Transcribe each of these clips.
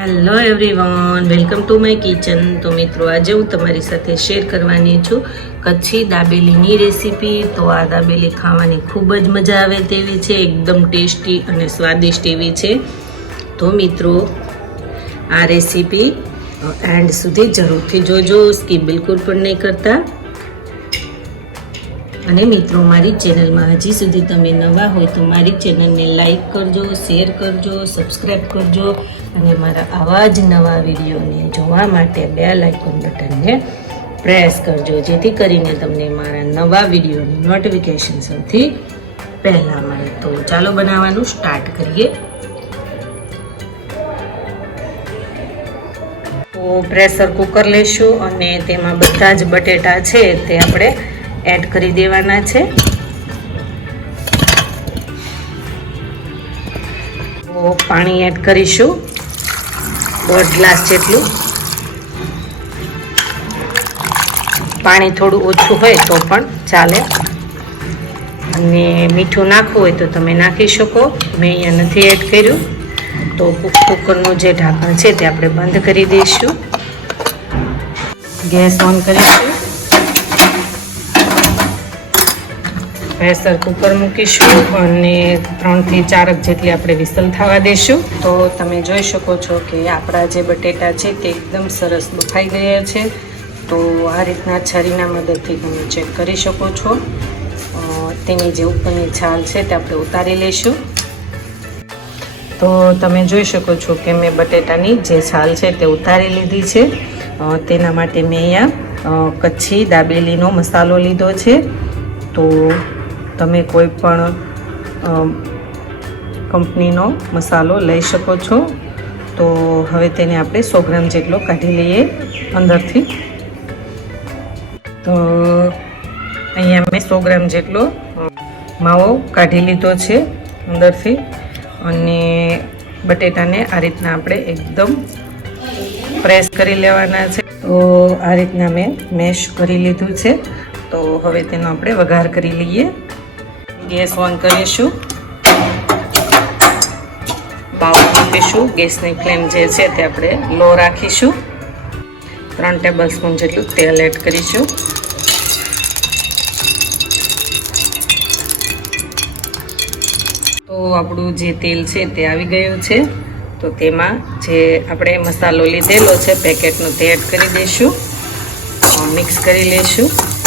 Hello everyone welcome to my kitchen તો મિત્રો, આજે હું તમારી સાથે શેર કરવાની છું કચ્છી દાબેલીની રેસીપી તો આ દાબેલી ખાવાની ખૂબ જ મજા આવે તેવી છે, એકદમ ટેસ્ટી અને સ્વાદિષ્ટ એવી છે. તો મિત્રો, આ રેસીપી એન્ડ સુધી જરૂરથી જોજો સ્કીપ બિલકુલ પણ નહીં કરતા. અને મિત્રો, મારી ચેનલમાં હજી સુધી તમે નવા હોય તો મારી ચેનલને લાઈક કરજો, શેર કરજો સબસ્ક્રાઈબ કરજો અને મારા આવા જ નવા વિડીયોને જોવા માટે બે આઇકોન બટનને પ્રેસ કરજો. જેથી કરીને તમને મારા નવા વિડીયોની નોટિફિકેશન સૌથી પહેલાં મળે. તો ચાલો બનાવવાનું સ્ટાર્ટ કરીએ. તો પ્રેશર કુકર લઈશું અને તેમાં બધા જ બટેટા છે તે આપણે એડ કરી દેવાના છે. તો પાણી એડ કરીશું. દોઢ ગ્લાસ જેટલું. પાણી થોડું ઓછું હોય તો પણ ચાલે. અને મીઠું નાખવું હોય તો તમે નાખી શકો. મેં અહીંયા નથી એડ કર્યું. તો કુકરનું જે ઢાંકણ છે તે આપણે બંધ કરી દઈશું. ગેસ ઓન કરીશું. પ્રેશર કુકર મૂકીશું અને ત્રણથી ચારક જેટલી આપણે વિસલ થવા દઈશું તો તમે જોઈ શકો છો કે આપણા જે બટેટા છે તે એકદમ સરસ બફાઈ ગયા છે. તો આ રીતના છરીના મદદથી તમે ચેક કરી શકો છો. તેની જે ઉપરની છાલ છે તે આપણે ઉતારી લઈશું. તો તમે જોઈ શકો છો કે મેં બટેટાની જે છાલ છે તે ઉતારી લીધી છે. તેના માટે મેં અહીંયા કચ્છી દાબેલીનો મસાલો લીધો છે. તો તમે કોઈ પણ કંપનીનો મસાલો લઈ શકો છો. તો હવે તેને આપણે સો ગ્રામ જેટલો કાઢી લઈએ અંદરથી. તો અહીંયા મેં સો ગ્રામ જેટલો માવો કાઢી લીધો છે અંદરથી. અને બટેટાને આ રીતના આપણે એકદમ પ્રેસ કરી લેવાના છે. તો આ રીતના મેં મેશ કરી લીધું છે. તો હવે તેનો આપણે વઘાર કરી લઈએ. ગેસ ઓન કરીશું. બાઉલ મૂકીશું. ગેસની ફ્લેમ જે છે તે આપણે લો રાખીશું. ત્રણ ટેબલ સ્પૂન જેટલું તેલ એડ કરીશું. તો આપણું જે તેલ છે તે આવી ગયું છે. તો તેમાં જે આપણે મસાલો લીધેલો છે, પેકેટનો તે એડ કરી દઈશું. મિક્સ કરી લઈશું.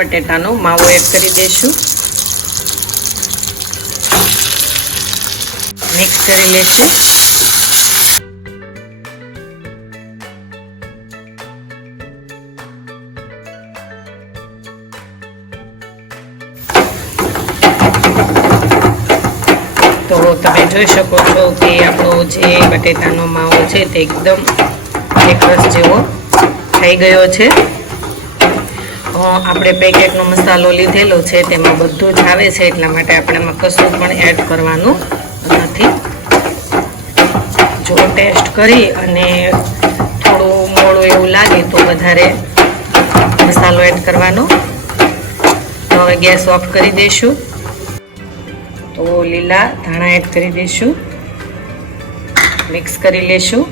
બટેટાનો માવો એડ કરી દઈશું. મિક્સ કરી લઈશું તો તમે જોઈ શકો છો કે આપણો જે બટેટાનો માવો છે તે એકદમ એકરસ જેવો થઈ ગયો છે. આપણે પેકેટનો મસાલો લીધેલો છે, તેમાં બધું જ આવે છે, એટલા માટે આપણે એમાં કશું પણ એડ કરવાનું નથી. જો ટેસ્ટ કરી અને થોડું મોડું એવું લાગે તો વધારે મસાલો એડ કરવાનો. તો હવે ગેસ ઓફ કરી દઈશું. તો લીલા ધાણા એડ કરી દઈશું. મિક્સ કરી લેશું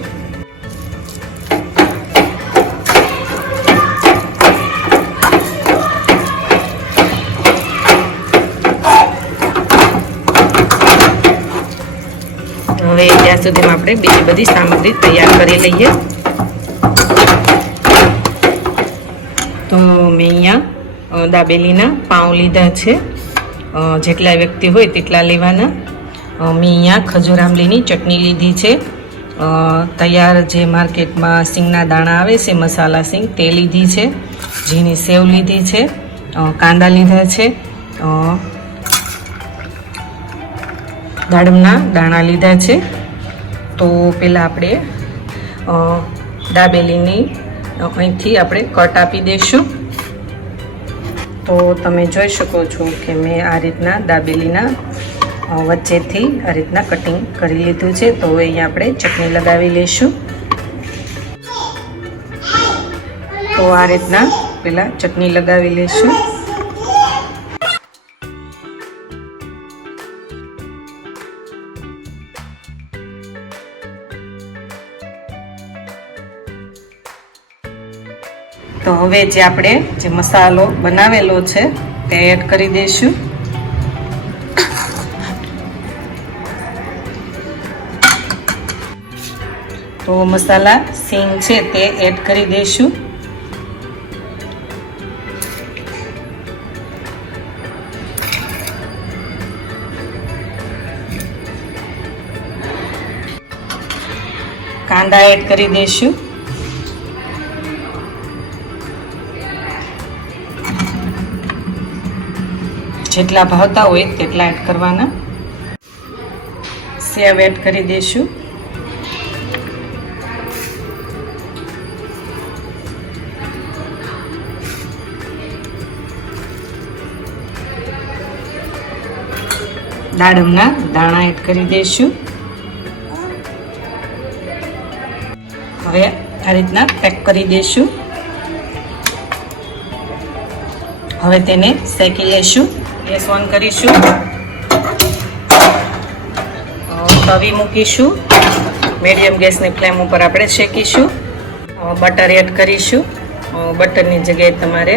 ત્યાં સુધીમાં આપણે બીજી બધી સામગ્રી તૈયાર કરી લઈએ. તો મેં અહીંયા દાબેલીના પાઉં લીધા છે. જેટલા વ્યક્તિ હોય તેટલા લેવાના. મેં અહીંયા ખજૂર આંબલીની ચટણી લીધી છે. તૈયાર જે માર્કેટમાં સિંગના દાણા આવે છે, મસાલા સિંગ, તે લીધી છે. ઝીણી સેવ લીધી છે. કાંદા લીધા છે. દાડમના દાણા લીધા છે. તો પહેલાં આપણે દાબેલીની અહીંથી આપણે કટ આપી દઈશું તો તમે જોઈ શકો છો કે મેં આ રીતના દાબેલીના વચ્ચેથી આ રીતના કટિંગ કરી લીધું છે. તો અહીંયા આપણે ચટણી લગાવી લઈશું તો આ રીતના પહેલાં ચટણી લગાવી લઈશું તો હવે જે આપણે જે મસાલો બનાવેલો છે, તે એડ કરી દઈશું. તો મસાલા સિંગ છે તે એડ કરી દઈશું. કાંદા એડ કરી દઈશું. જેટલા ભાવતા હોય તેટલા એડ કરવાના. સેવ એડ કરી દઈશું. દાડમના દાણા એડ કરી દઈશું. હવે આ રીતના પેક કરી દઈશું. હવે તેને શેકી લઈશું. ગેસ ઓન કરીશું. તવી મૂકીશું. મીડિયમ ગેસની ફ્લેમ ઉપર આપણે શેકીશું. બટર એડ કરીશું. બટરની જગ્યાએ તમારે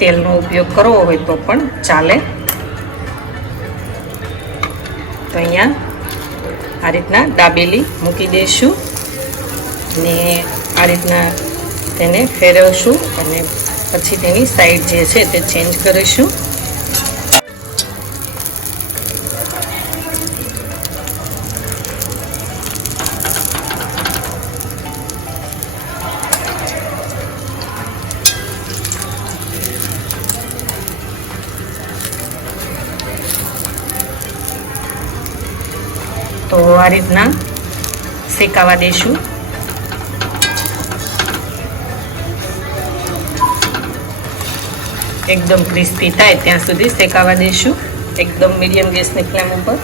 તેલનો ઉપયોગ કરવો હોય તો પણ ચાલે. તો અહીંયા આ રીતના દાબેલી મૂકી દઈશું ને આ રીતના તેને ફેરવશું અને પછી તેની સાઈડ જે છે તે ચેન્જ કરીશું. આ રીતના શેકાવા દઈશું એકદમ ક્રિસ્પી થાય ત્યાં સુધી શેકાવા દઈશું એકદમ મીડિયમ ગેસની ફ્લેમ ઉપર.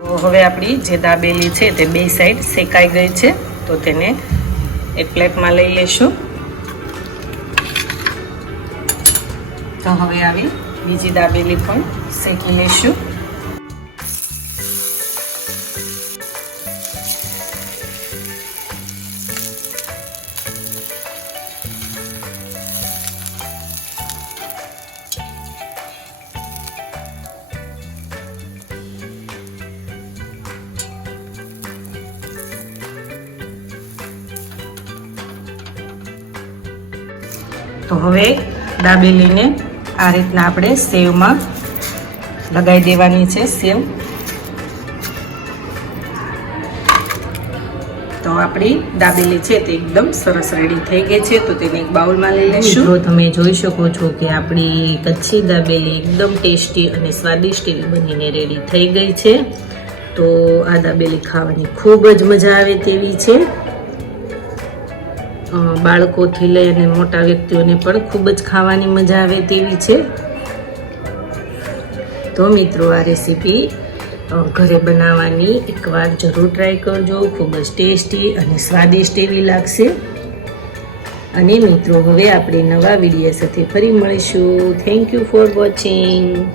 તો હવે આપણી જે દાબેલી છે તે બે સાઈડ શેકાઈ ગઈ છે, તો તેને એક પ્લેટમાં લઈ લઈશું તો હવે આવી બીજી દાબેલી પણ શેકી લઈશું તો હવે દાબેલીને આ રીતના આપણે સેવમાં લગાવી દેવાની છે સેવ. તો આપણી દાબેલી છે તે એકદમ સરસ રેડી થઈ ગઈ છે તો તેને એક બાઉલમાં લઈ લઈશું તો તમે જોઈ શકો છો કે આપણી કચ્છી દાબેલી એકદમ ટેસ્ટી અને સ્વાદિષ્ટ એવી બનીને રેડી થઈ ગઈ છે તો આ દાબેલી ખાવાની ખૂબ જ મજા આવે તેવી છે. બાળકોથી લઈ અને મોટા વ્યક્તિઓને પણ ખૂબ જ ખાવાની મજા આવે તેવી છે. તો મિત્રો, આ રેસીપી ઘરે બનાવવાની એકવાર જરૂર ટ્રાય કરજો. ખૂબ જ ટેસ્ટી અને સ્વાદિષ્ટ એવી લાગશે. અને મિત્રો, હવે આપણે નવા વીડિયો સાથે ફરી મળીશું. Thank you for watching